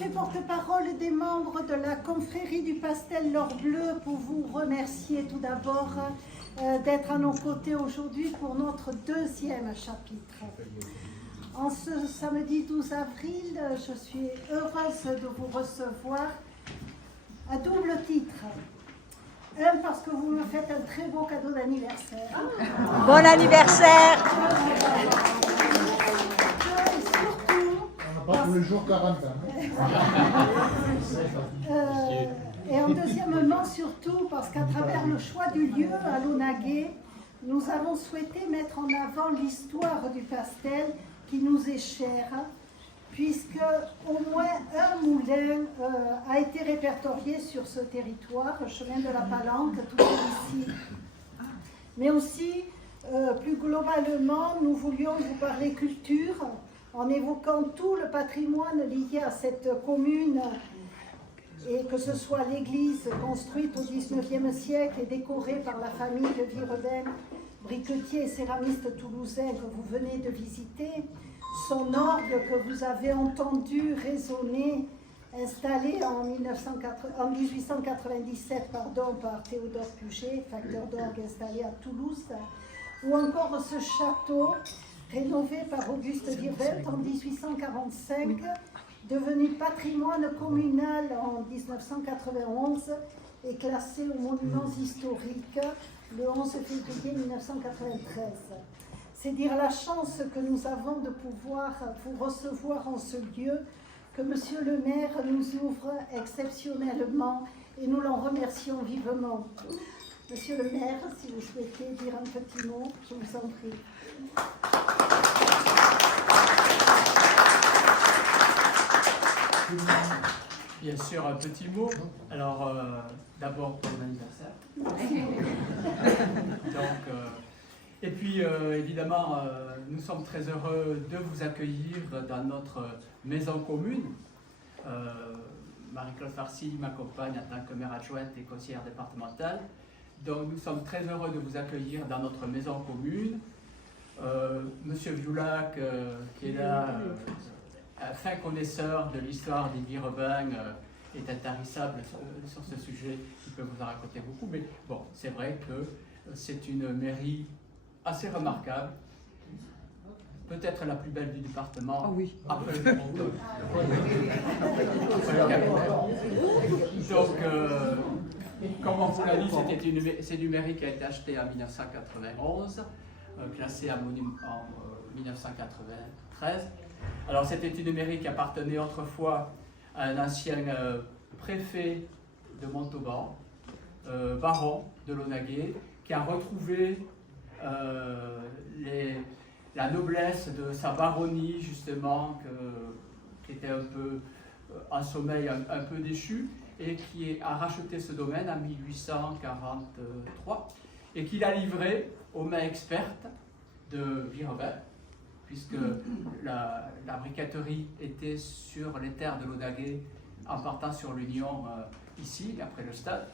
fais porte-parole des membres de la confrérie du Pastel l'Or Bleu pour vous remercier tout d'abord d'être à nos côtés aujourd'hui pour notre deuxième chapitre. En ce samedi 12 avril, je suis heureuse de vous recevoir à double titre. Un, parce que vous me faites un très beau cadeau d'anniversaire. Bon anniversaire! Et surtout, Pas tous les jours 40 ans. et en deuxièmement, surtout parce qu'à travers le choix du lieu à Launaguet, nous avons souhaité mettre en avant l'histoire du pastel qui nous est chère, puisque au moins un moulin a été répertorié sur ce territoire, le chemin de la Palanque, tout ici. Mais aussi, plus globalement, nous voulions vous parler culture, en évoquant tout le patrimoine lié à cette commune, et que ce soit l'église construite au XIXe siècle et décorée par la famille de Vireben, briquetier et céramiste toulousain que vous venez de visiter, son orgue que vous avez entendu résonner, installé en 1897 par Théodore Puget, facteur d'orgue installé à Toulouse, ou encore ce château rénové par Auguste Vireben en 1845, devenu patrimoine communal en 1991 et classé aux monuments historiques le 11 février 1993. C'est dire la chance que nous avons de pouvoir vous recevoir en ce lieu, que Monsieur le maire nous ouvre exceptionnellement et nous l'en remercions vivement. Monsieur le maire, si vous souhaitez dire un petit mot, je vous en prie. Bien sûr, un petit mot. Alors, d'abord pour l'anniversaire. Donc, et puis, évidemment, nous sommes très heureux de vous accueillir dans notre maison commune. Marie-Claude Farcy m'accompagne en tant que maire adjointe et conseillère départementale. Donc, nous sommes très heureux de vous accueillir dans notre maison commune. Monsieur Vioulac, qui est là, un fin connaisseur de l'histoire des Vireben, est intarissable sur ce sujet. Il peut vous en raconter beaucoup, mais bon, c'est vrai que c'est une mairie assez remarquable, peut-être la plus belle du département, Oh oui. après le Menton. Donc, comme on vous l'a dit, c'est une mairie qui a été achetée en 1991, classée en 1993. Alors, c'était une mairie qui appartenait autrefois à un ancien préfet de Montauban, baron de Launaguet, qui a retrouvé la noblesse de sa baronnie, justement, qui était un peu en sommeil, un peu déchu, et qui a racheté ce domaine en 1843, et qu'il a livré aux mains expertes de Vireben, puisque la briqueterie était sur les terres de Launaguet en partant sur l'Union ici, après le stade,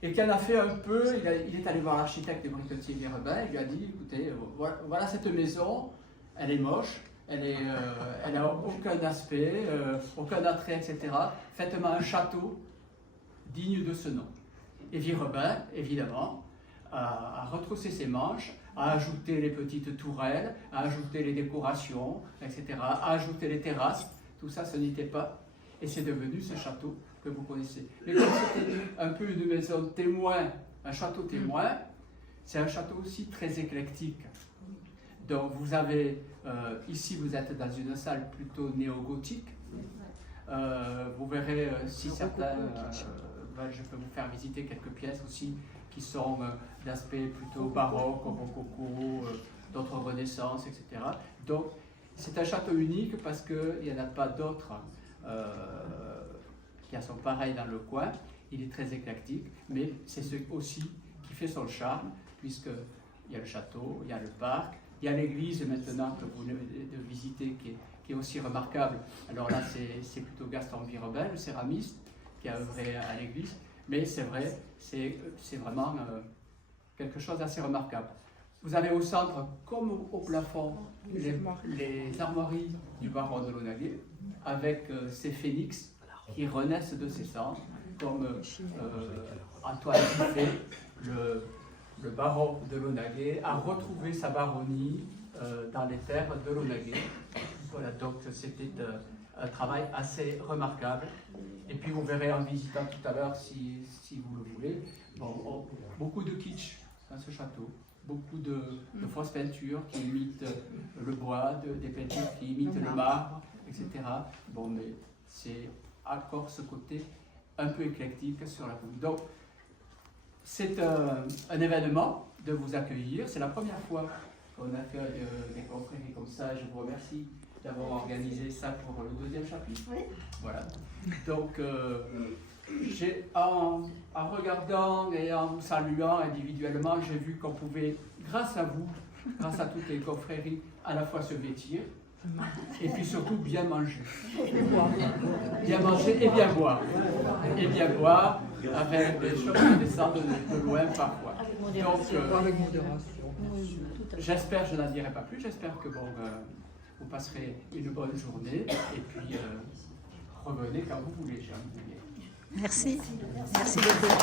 et qu'elle a fait un peu, il est allé voir l'architecte des briquetiers Vireben, il lui a dit, écoutez, voilà cette maison, elle est moche, elle n'a aucun aspect, aucun attrait, etc. Faites-moi un château digne de ce nom. Et Vireben, évidemment, a retroussé ses manches, a ajouté les petites tourelles, a ajouté les décorations, etc., a ajouté les terrasses. Tout ça, ce n'était pas. Et c'est devenu ce château que vous connaissez. Mais comme c'était un peu une maison témoin, un château témoin, c'est un château aussi très éclectique. Donc vous avez, ici vous êtes dans une salle plutôt néo-gothique. Vous verrez si certains, je peux vous faire visiter quelques pièces aussi qui sont d'aspect plutôt baroque, rococo, d'autres renaissance, etc. Donc c'est un château unique parce qu'il n'y en a pas d'autres qui sont pareils dans le coin. Il est très éclectique, mais c'est ce aussi qui fait son charme, puisqu'il y a le château, il y a le parc, il y a l'église maintenant que vous venez de visiter qui est aussi remarquable. Alors là, c'est plutôt Gaston Vireben, le céramiste, qui a œuvré à l'église, mais c'est vrai, c'est vraiment quelque chose d'assez remarquable. Vous avez au centre, comme au plafond, les armoiries du baron de Launaguet, avec ces phénix qui renaissent de ses cendres, comme Antoine Buffet, le baron de Launaguet, a retrouvé sa baronnie dans les terres de Launaguet. Voilà, donc c'était un travail assez remarquable. Et puis vous verrez en visitant tout à l'heure, si vous le voulez, beaucoup de kitsch dans ce château. Beaucoup de fausses peintures qui imitent le bois, des peintures qui imitent le marbre, etc. Bon, mais c'est encore ce côté un peu éclectique sur la commune. Donc, c'est un événement de vous accueillir. C'est la première fois qu'on accueille des confréries comme ça. Je vous remercie d'avoir organisé ça pour le deuxième chapitre. Oui. Voilà. Donc, en regardant et en vous saluant individuellement, j'ai vu qu'on pouvait, grâce à vous, grâce à toutes les confréries, à la fois se vêtir et puis surtout bien manger. Bien manger et bien boire. Et bien boire avec des choses qui descendent de loin parfois. Donc, j'espère, je n'en dirai pas plus, j'espère que vous passerez une bonne journée et puis revenez quand vous voulez, chers amis. Merci. Merci beaucoup.